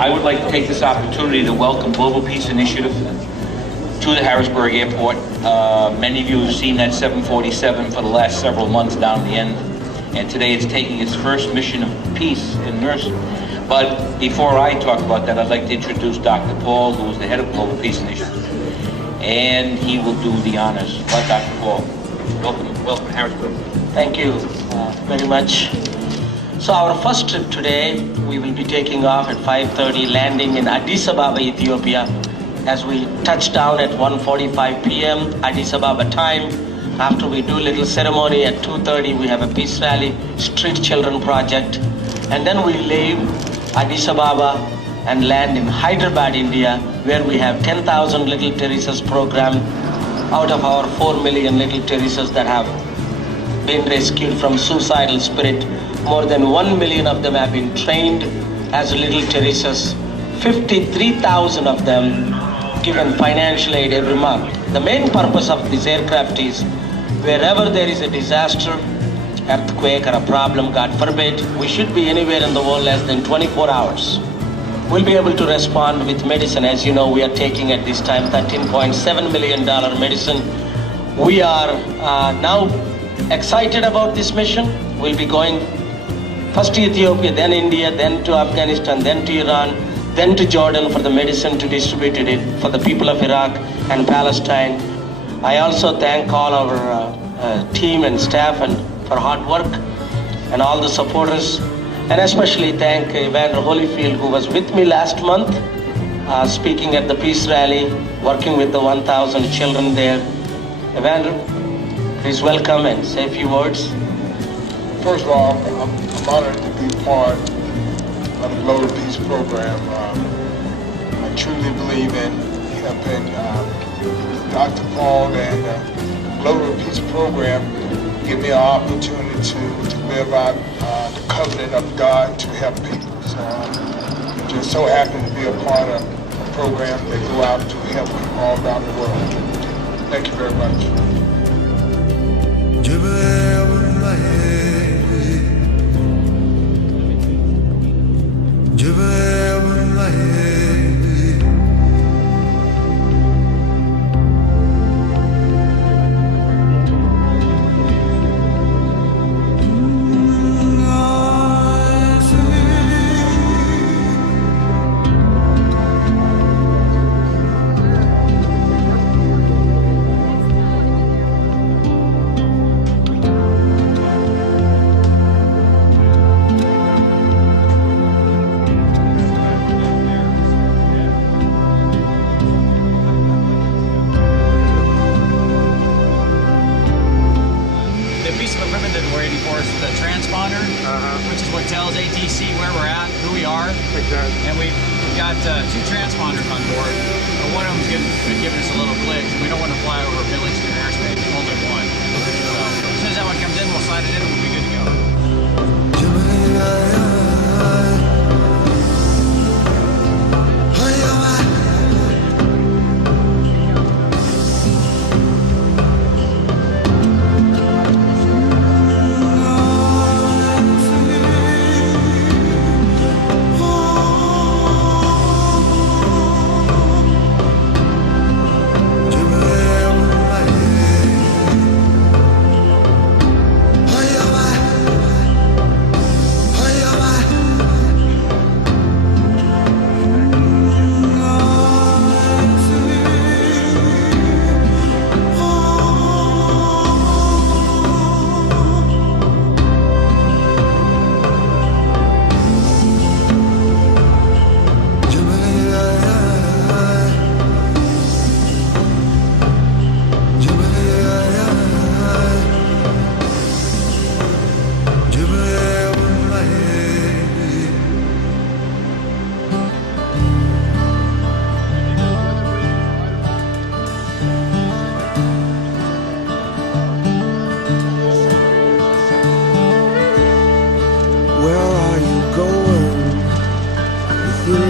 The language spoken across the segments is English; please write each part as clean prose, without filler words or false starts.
I would like to take this opportunity to welcome Global Peace Initiative to the Harrisburg Airport. Many of you have seen that 747 for the last several months down the end, and today it's taking its first mission of peace in nursing. But before I talk about that, I'd like to introduce Dr. Paul, who is the head of Global Peace Initiative, and he will do the honors. But Dr. Paul, welcome to Harrisburg. Thank you very much. So our first trip today, we will be taking off at 5:30, landing in Addis Ababa, Ethiopia, as we touch down at 1:45 p.m. Addis Ababa time. After we do a little ceremony at 2:30, we have a peace rally, Street Children Project, and then we leave Addis Ababa and land in Hyderabad, India, where we have 10,000 Little Teresa's program out of our 4 million Little Teresa's that have been rescued from suicidal spirit. More than 1 million of them have been trained as Little Teresa's. 53,000 of them given financial aid every month. The main purpose of this aircraft is wherever there is a disaster, earthquake or a problem, God forbid, we should be anywhere in the world less than 24 hours. We'll be able to respond with medicine. As you know, we are taking at this time $13.7 million medicine. We are now excited about this mission. We'll be going first to Ethiopia, then India, then to Afghanistan, then to Iran, then to Jordan for the medicine to distribute it for the people of Iraq and Palestine. I also thank all our team and staff and for hard work and all the supporters, and especially thank Evangelist Holyfield, who was with me last month, speaking at the peace rally, working with the 1,000 children there. Evangelist, please welcome and say a few words. First of all, I'm honored to be part of the Global Peace Program. I truly believe in helping Dr. Paul and the Global Peace Program give me an opportunity to live out the covenant of God to help people. So I'm just so happy to be a part of a program that go out to help people all around the world. Thank you very much. The transponder, which is what tells ATC where we're at, who we are. Exactly. And we've got 2 transponders on board. One of them's been giving us a little glitch. We don't want to fly over village to airspace, only one. So as soon as that one comes in, we'll slide it in and we'll be good to go.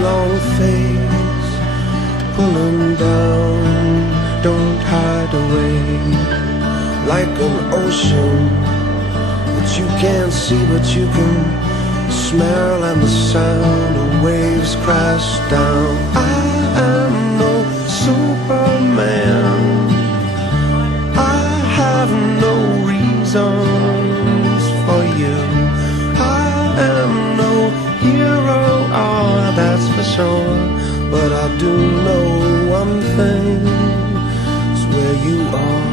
long face, pull 'em down, don't hide away. Like an ocean that you can't see but you can smell and the sound of waves crash down. I am no Superman. I have no reasons for you. I am no hero, oh, that's for sure. But I do know one thing, is where you are,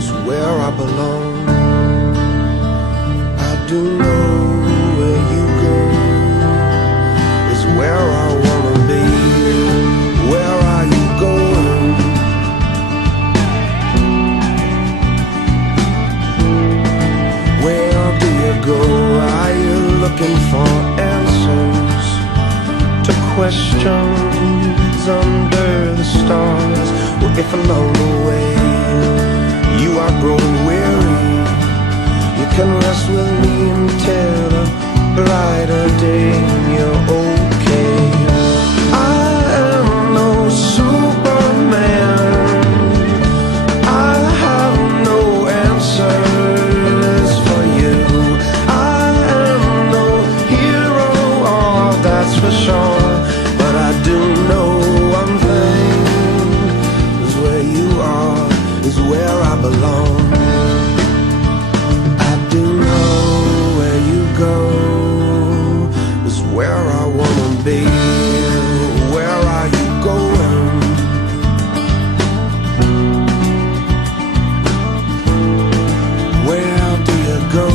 is where I belong. I do know where you go, is where I wanna be. Where are you going? Where do you go? Are you looking for answers to questions under the stars? Well, if along the way you are growing weary, you can rest with me until a brighter day and you're okay. I am no Superman. I have no answers for you. I am no hero, oh, that's for sure. But I do know one thing, is where you are, is where I belong. I do know where you go, is where I wanna be. Where are you going? Where do you go?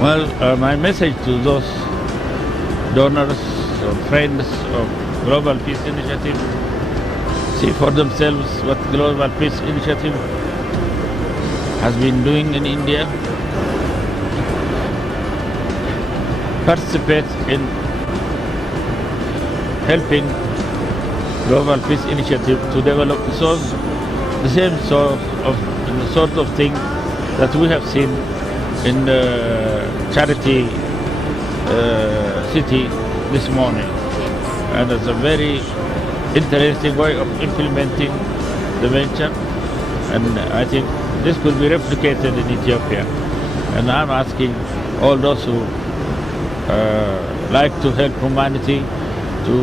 Well, my message to those donors or friends of Global Peace Initiative, see for themselves what Global Peace Initiative has been doing in India. Participate in helping Global Peace Initiative to develop the same sort of thing that we have seen in the charity city this morning, and it's a very interesting way of implementing the venture, and I think this could be replicated in Ethiopia. And I'm asking all those who like to help humanity to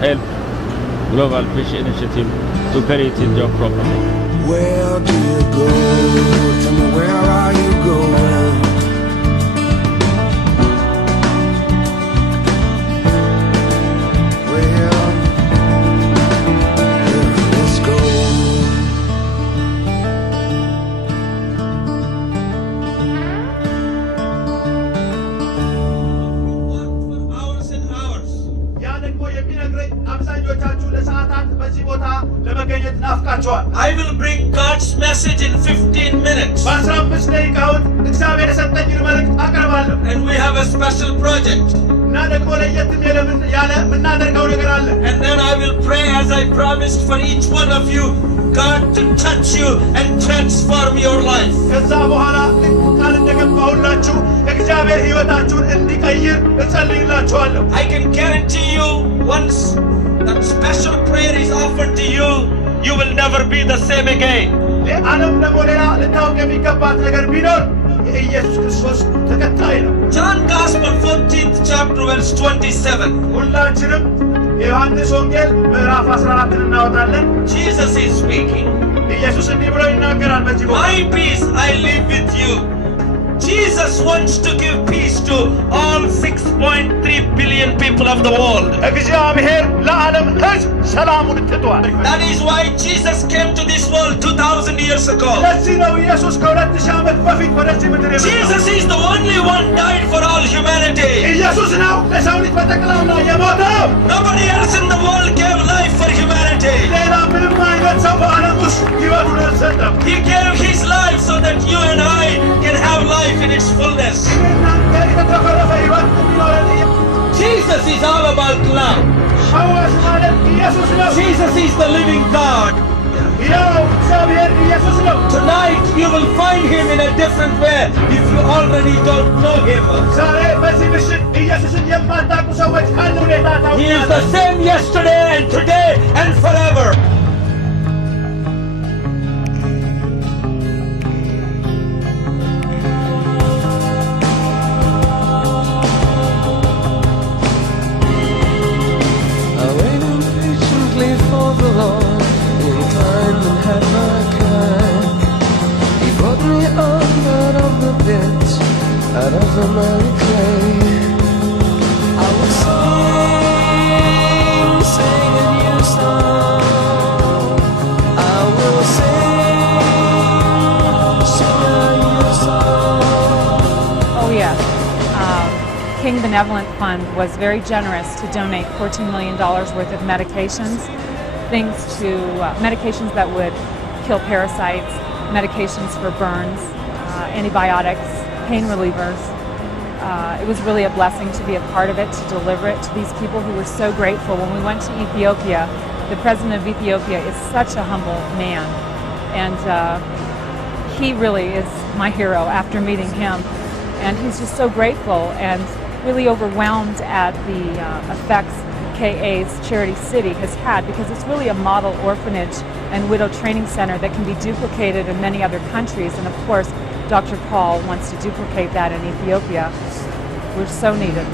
help Global Peace Initiative to carry it in their program. Where do you go? Tell me, where are you going? Let's go. hours and hours. ያ ደግሞ የሚነግረኝ አብዛኞቻችሁ ለሰዓታት በዚህ ቦታ ለመገኘት ናፍቃችኋል። I will bring God's message in 15 minutes. በ15 ደቂቃዎች እግዚአብሔር የሰጠኝን መልእክት አቀርባለሁ። And we have a special project. እና ደግሞ ለየትም ያለ የምናደርገው ነገር አለ። And then I will pray as I promised for each one of you, God to touch you and transform your life. ከዛ በኋላ ቃል እንደገባሁላችሁ እግዚአብሔር ሕይወታችሁን እንዲቀይር እጸልይላችኋለሁ። I can guarantee you, once that special prayer is offered to you, you will never be the same again. ለዓለም ደግሞ ሌላ ልታውቅ የሚገባት ነገር ቢኖር የኢየሱስ ክርስቶስ ተከታይ ነው። John Gospel 14th chapter verse 27. ሁላችንም የዮሐንስ ወንጌል ምዕራፍ 14 እናወጣለን። Jesus is speaking. ኢየሱስ እንዲህ ብሎ ይናገራል በዚህ ቦታ My peace I leave with you. Jesus wants to give peace to all 6.3 billion people of the world. እግዚአብሔር ለዓለም ሕዝብ ሰላሙን ትቷል። That is why Jesus came to this world 2000 years ago. ለዚህ ነው ኢየሱስ ከ2000 ዓመት በፊት ወደዚህ ምድር የመጣው። Jesus is the only one died for all humanity. ኢየሱስ ነው ለሰው ልጅ በጠቅላላ የሞተው። Nobody else in the world gave life for humanity. ሌላ ምንም አይነት ሰው በዓለም ውስጥ ሕይወቱን አልሰጠም። He gave his life so that you and I can have life in its fullness. Jesus is all about love. Jesus is the living God. Tonight you will find him in a different way if you already don't know him. He is the same yesterday and today and forever. I waited patiently for the Lord, inclined and had my kind. He brought me out of the pit, out of the miry clay. I will sing a new song. I will sing a new song. Oh yes. King Benevolent Fund was very generous to donate $14 million worth of medications, medications that would kill parasites, medications for burns, antibiotics, pain relievers. It was really a blessing to be a part of it, to deliver it to these people who were so grateful. When we went to Ethiopia, the president of Ethiopia is such a humble man, and he really is my hero after meeting him. And he's just so grateful and really overwhelmed at the effects KA's Charity City has had, because it's really a model orphanage and widow training center that can be duplicated in many other countries. And of course, Dr. Paul wants to duplicate that in Ethiopia. We're so needed.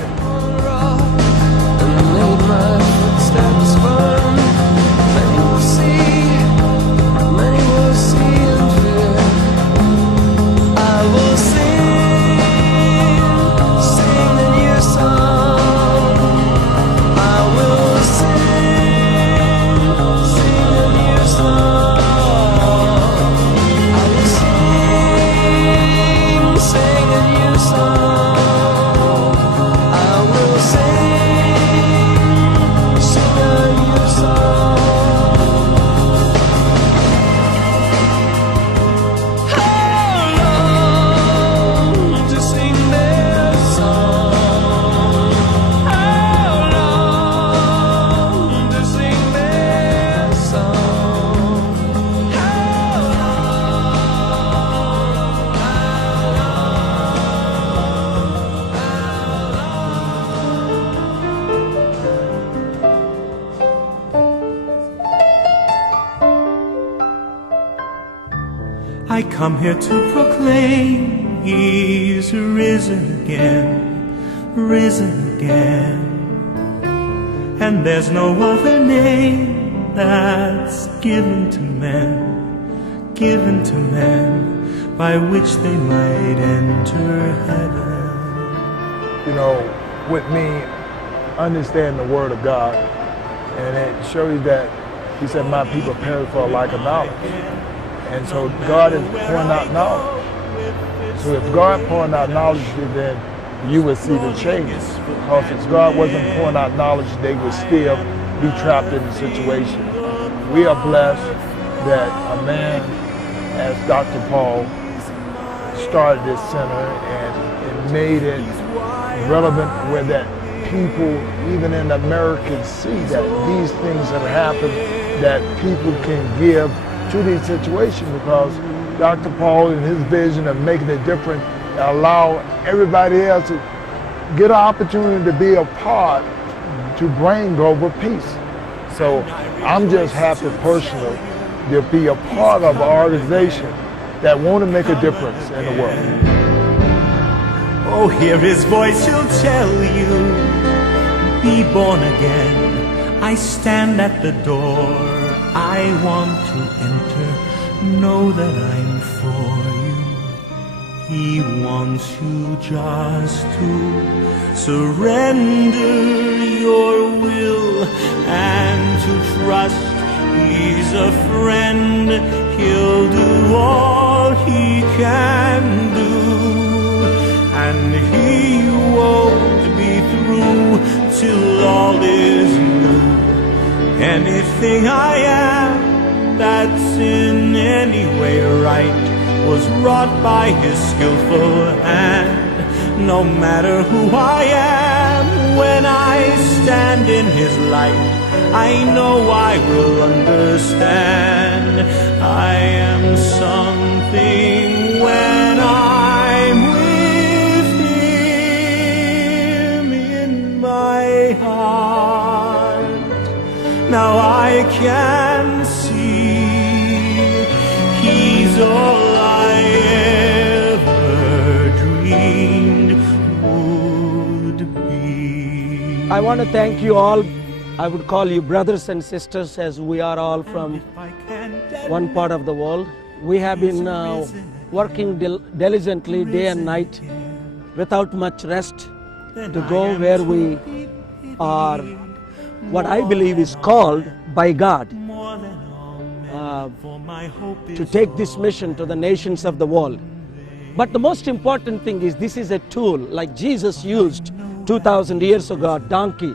I come here to proclaim He's risen again. And there's no other name that's given to men, by which they might enter heaven. You know, with me, understand the word of God, and it shows that he said, my people perish for a lack of knowledge. And so God is pouring out knowledge. So if God pouring out knowledge, then you will see the changes. Because if God wasn't pouring out knowledge, they would still be trapped in the situation. We are blessed that a man as Dr. Paul started this center and made it relevant where that people, even in America, see that these things have happened, that people can give to these situations, because Dr. Paul and his vision of making a difference allow everybody else to get an opportunity to be a part to bring global peace. So I'm just happy personally to be a part of an organization that want to make a difference in the world. Oh, hear his voice, he'll tell you, be born again. I stand at the door, I want to enter, know that I'm for you. He wants you just to surrender your will and to trust He's a friend. He'll do all He can do, and He won't be through till all is new. Anything I am that's in any way right was wrought by His skillful hand. No matter who I am, when I stand in His light, I know I will understand. I am some can see. He's all I ever dreamed would be. I want to thank you all. I would call you brothers and sisters, as we are all from one part of the world. We have been working diligently day and night without much rest to go where we are, what I believe is called by God to take this mission to the nations of the world. But the most important thing is this is a tool like Jesus used 2,000 years ago, a donkey.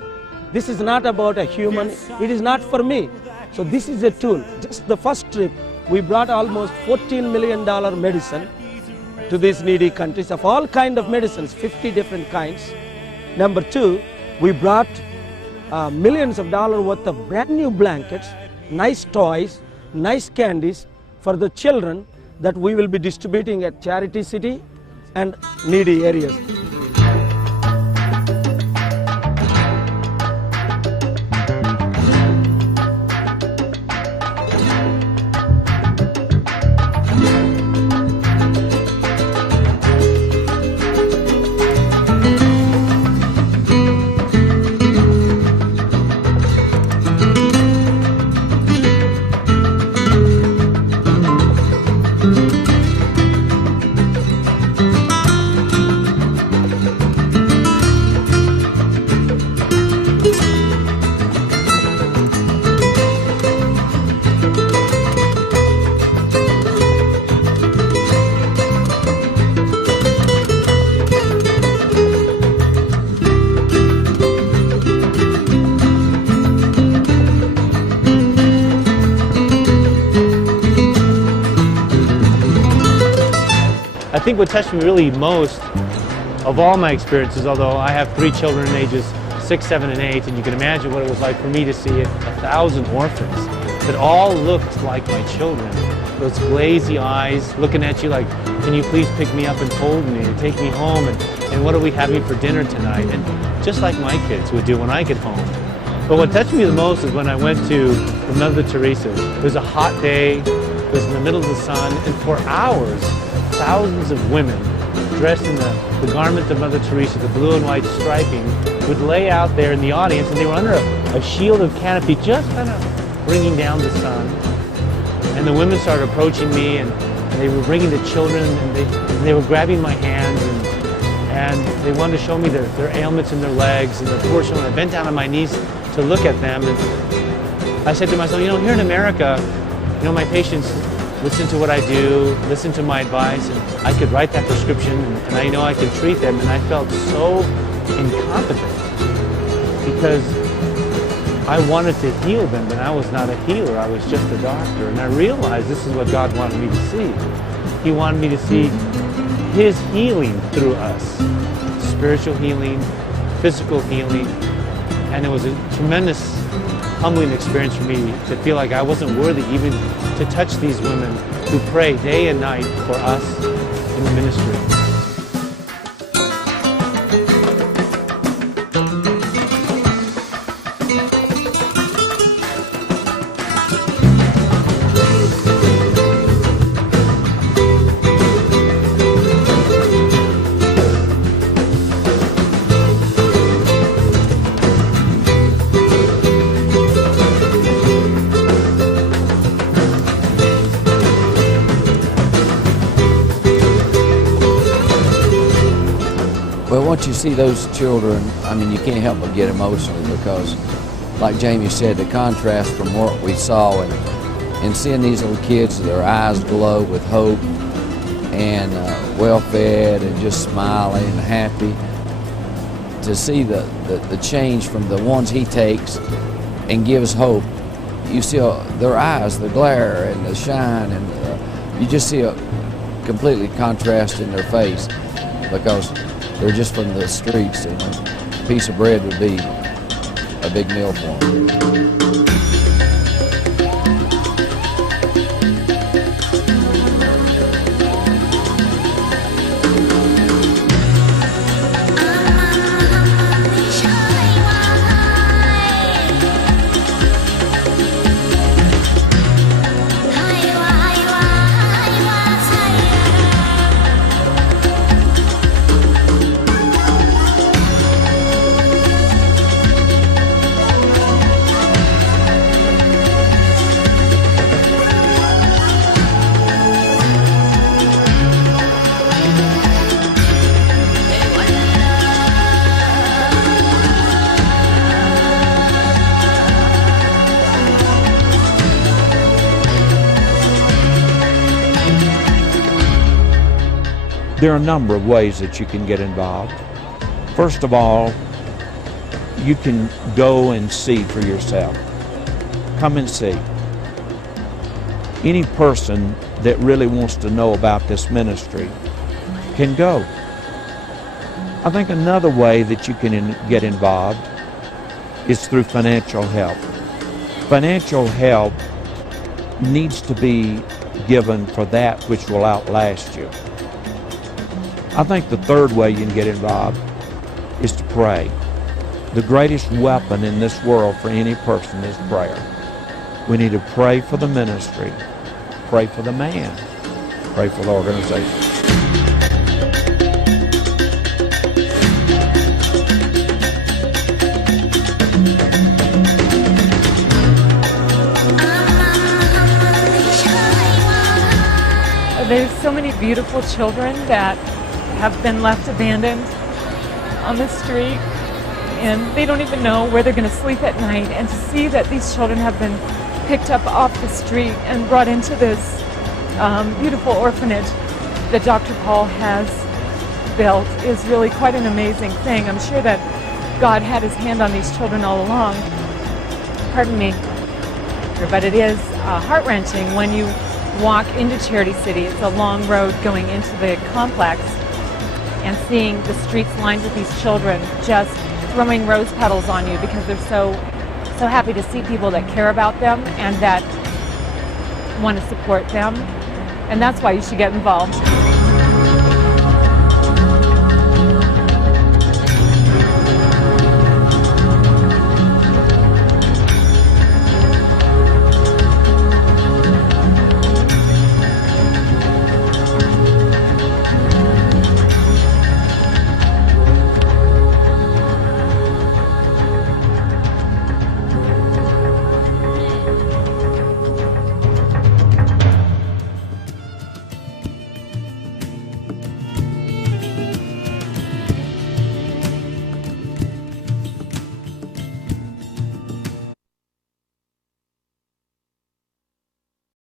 This is not about a human, it is not for me. So this is a tool. Just the first trip, we brought almost $14 million medicine to these needy countries of all kind of medicines, 50 different kinds. Number two, we brought millions of dollars worth of brand new blankets, nice toys, nice candies for the children that we will be distributing at Charity City and needy areas. I think what touched me really most of all my experiences, although I have 3 children ages 6, 7, and 8, and you can imagine what it was like for me to see 1,000 orphans that all looked like my children. Those glazy eyes looking at you like, can you please pick me up and hold me and take me home, and what are we having for dinner tonight? And just like my kids would do when I get home. But what touched me the most is when I went to the Mother Teresa. It was a hot day, it was in the middle of the sun, and for hours, thousands of women dressed in the garment of Mother Teresa, the blue and white striping, would lay out there in the audience, and they were under a shielded canopy just kind of bringing down the sun. And the women started approaching me, and they were bringing the children, and they were grabbing my hands, and they wanted to show me their ailments in their legs and their poor children. I bent down on my knees to look at them, and I said to myself, here in America, my patients listen to what I do, listen to my advice, and I could write that prescription, and I know I could treat them, and I felt so incompetent because I wanted to heal them, but I was not a healer, I was just a doctor, and I realized this is what God wanted me to see. He wanted me to see His healing through us, spiritual healing, physical healing, and it was a tremendous humbling experience for me to feel like I wasn't worthy even to touch these women who pray day and night for us in the ministry. Well, once you see those children, you can't help but get emotional because, like Jamie said, the contrast from what we saw and seeing these little kids, their eyes glow with hope and well-fed and just smiling and happy, to see the change from the ones he takes and gives hope. You see their eyes, the glare and the shine, and you just see a completely contrast in their face because they're just from the streets, and a piece of bread would be a big meal for them. There are a number of ways that you can get involved. First of all, you can go and see for yourself. Come and see. Any person that really wants to know about this ministry can go. I think another way that you can get involved is through financial help. Financial help needs to be given for that which will outlast you. I think the third way you can get involved is to pray. The greatest weapon in this world for any person is prayer. We need to pray for the ministry, pray for the man, pray for the organization. There's so many beautiful children that have been left abandoned on the street, and they don't even know where they're going to sleep at night. And to see that these children have been picked up off the street and brought into this beautiful orphanage that Dr. Paul has built is really quite an amazing thing. I'm sure that God had his hand on these children all along. Pardon me. But it is heart-wrenching when you walk into Charity City. It's a long road going into the complex, and seeing the streets lined with these children just throwing rose petals on you because they're so happy to see people that care about them and that want to support them. And that's why you should get involved.